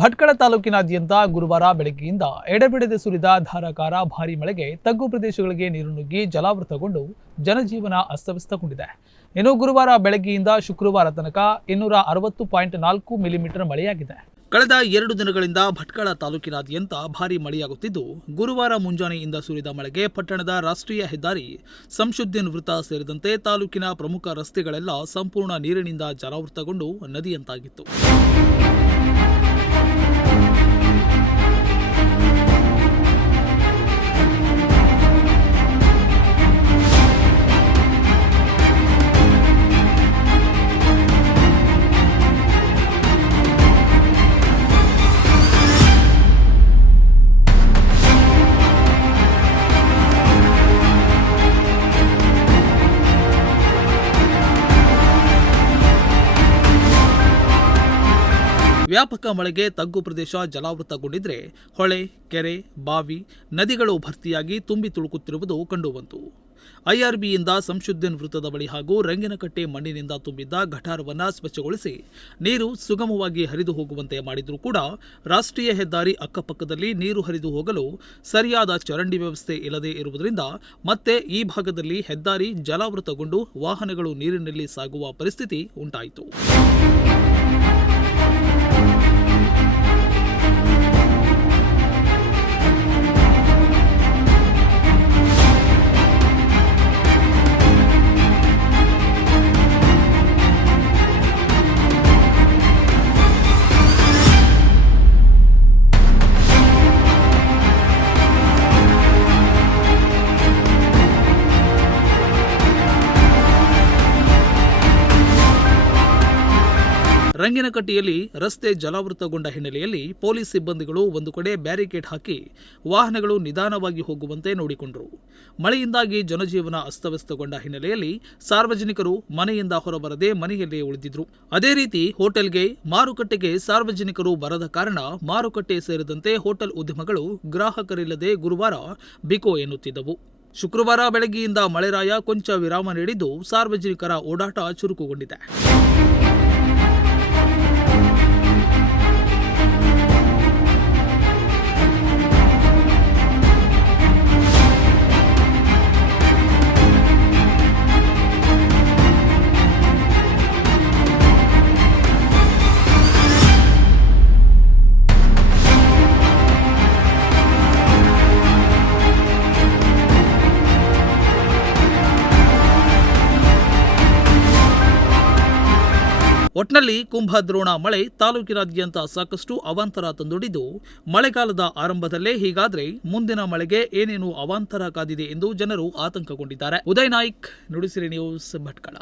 ಭಟ್ಕಳ ತಾಲೂಕಿನಾದ್ಯಂತ ಗುರುವಾರ ಬೆಳಗ್ಗೆಯಿಂದ ಎಡೆಬಿಡದೆ ಸುರಿದ ಧಾರಾಕಾರ ಭಾರೀ ಮಳೆಗೆ ತಗ್ಗು ಪ್ರದೇಶಗಳಿಗೆ ನೀರು ನುಗ್ಗಿ ಜಲಾವೃತಗೊಂಡು ಜನಜೀವನ ಅಸ್ತವ್ಯಸ್ತಗೊಂಡಿದೆ. ಇನ್ನು ಗುರುವಾರ ಬೆಳಗ್ಗೆಯಿಂದ ಶುಕ್ರವಾರ ತನಕ ಇನ್ನೂರ ಅರವತ್ತು ಪಾಯಿಂಟ್ ನಾಲ್ಕು ಮಿಲಿಮೀಟರ್ ಮಳೆಯಾಗಿದೆ. ಕಳೆದ ಎರಡು ದಿನಗಳಿಂದ ಭಟ್ಕಳ ತಾಲೂಕಿನಾದ್ಯಂತ ಭಾರೀ ಮಳೆಯಾಗುತ್ತಿದ್ದು, ಗುರುವಾರ ಮುಂಜಾನೆಯಿಂದ ಸುರಿದ ಮಳೆಗೆ ಪಟ್ಟಣದ ರಾಷ್ಟ್ರೀಯ ಹೆದ್ದಾರಿ ಸಂಶುದ್ದೀನ್ ವೃತ್ತ ಸೇರಿದಂತೆ ತಾಲೂಕಿನ ಪ್ರಮುಖ ರಸ್ತೆಗಳೆಲ್ಲ ಸಂಪೂರ್ಣ ನೀರಿನಿಂದ ಜಲಾವೃತಗೊಂಡು ನದಿಯಂತಾಗಿತ್ತು. ವ್ಯಾಪಕ ಮಳೆಗೆ ತಗ್ಗು ಪ್ರದೇಶ ಜಲಾವೃತಗೊಂಡಿದ್ರೆ ಹೊಳೆ, ಕೆರೆ, ಬಾವಿ, ನದಿಗಳು ಭರ್ತಿಯಾಗಿ ತುಂಬಿ ತುಳುಕುತ್ತಿರುವುದು ಕಂಡುಬಂತು. ಐಆರ್ಬಿಯಿಂದ ಸಂಶುದ್ದೀನ್ ವೃತ್ತದ ಬಳಿ ಹಾಗೂ ರಂಗಿನಕಟ್ಟೆ ಮಣ್ಣಿನಿಂದ ತುಂಬಿದ್ದ ಘಟಾರವನ್ನು ಸ್ವಚ್ಛಗೊಳಿಸಿ ನೀರು ಸುಗಮವಾಗಿ ಹರಿದು ಹೋಗುವಂತೆ ಮಾಡಿದರೂ ಕೂಡ ರಾಷ್ಟ್ರೀಯ ಹೆದ್ದಾರಿ ಅಕ್ಕಪಕ್ಕದಲ್ಲಿ ನೀರು ಹರಿದು ಹೋಗಲು ಸರಿಯಾದ ಚರಂಡಿ ವ್ಯವಸ್ಥೆ ಇಲ್ಲದೆ ಇರುವುದರಿಂದ ಮತ್ತೆ ಈ ಭಾಗದಲ್ಲಿ ಹೆದ್ದಾರಿ ಜಲಾವೃತಗೊಂಡು ವಾಹನಗಳು ನೀರಿನಲ್ಲಿ ಸಾಗುವ ಪರಿಸ್ಥಿತಿ ಉಂಟಾಯಿತು. ರಂಗಿನಕಟ್ಟೆಯಲ್ಲಿ ರಸ್ತೆ ಜಲಾವೃತಗೊಂಡ ಹಿನ್ನೆಲೆಯಲ್ಲಿ ಪೊಲೀಸ್ ಸಿಬ್ಬಂದಿಗಳು ಒಂದು ಕಡೆ ಬ್ಯಾರಿಕೇಡ್ ಹಾಕಿ ವಾಹನಗಳು ನಿಧಾನವಾಗಿ ಹೋಗುವಂತೆ ನೋಡಿಕೊಂಡರು. ಮಳೆಯಿಂದಾಗಿ ಜನಜೀವನ ಅಸ್ತವ್ಯಸ್ತಗೊಂಡ ಹಿನ್ನೆಲೆಯಲ್ಲಿ ಸಾರ್ವಜನಿಕರು ಮನೆಯಿಂದ ಹೊರಬರದೆ ಮನೆಯಲ್ಲೇ ಉಳಿದಿದ್ರು. ಅದೇ ರೀತಿ ಹೋಟೆಲ್ಗೆ ಮಾರುಕಟ್ಟೆಗೆ ಸಾರ್ವಜನಿಕರು ಬರದ ಕಾರಣ ಮಾರುಕಟ್ಟೆ ಸೇರಿದಂತೆ ಹೋಟೆಲ್ ಉದ್ಯಮಗಳು ಗ್ರಾಹಕರಿಲ್ಲದೆ ಗುರುವಾರ ಬಿಕೋ ಎನ್ನುತ್ತಿದ್ದವು. ಶುಕ್ರವಾರ ಬೆಳಗ್ಗೆಯಿಂದ ಮಳೆರಾಯ ಕೊಂಚ ವಿರಾಮ ನೀಡಿದ್ದು ಸಾರ್ವಜನಿಕರ ಓಡಾಟ ಚುರುಕುಗೊಂಡಿದೆ. ಒಟ್ನಲ್ಲಿ ಕುಂಭದ್ರೋಣ ಮಳೆ ತಾಲೂಕಿನಾದ್ಯಂತ ಸಾಕಷ್ಟು ಅವಾಂತರ ತಂದೊಡ್ಡಿದ್ದು, ಮಳೆಗಾಲದ ಆರಂಭದಲ್ಲೇ ಹೀಗಾದ್ರೆ ಮುಂದಿನ ಮಳೆಗೆ ಏನೇನು ಅವಾಂತರ ಕಾದಿದೆ ಎಂದು ಜನರು ಆತಂಕಗೊಂಡಿದ್ದಾರೆ. ಉದಯ್ ನಾಯ್ಕ್, ನುಡಿಸಿರಿ ನ್ಯೂಸ್ ಭಟ್ಕಳ.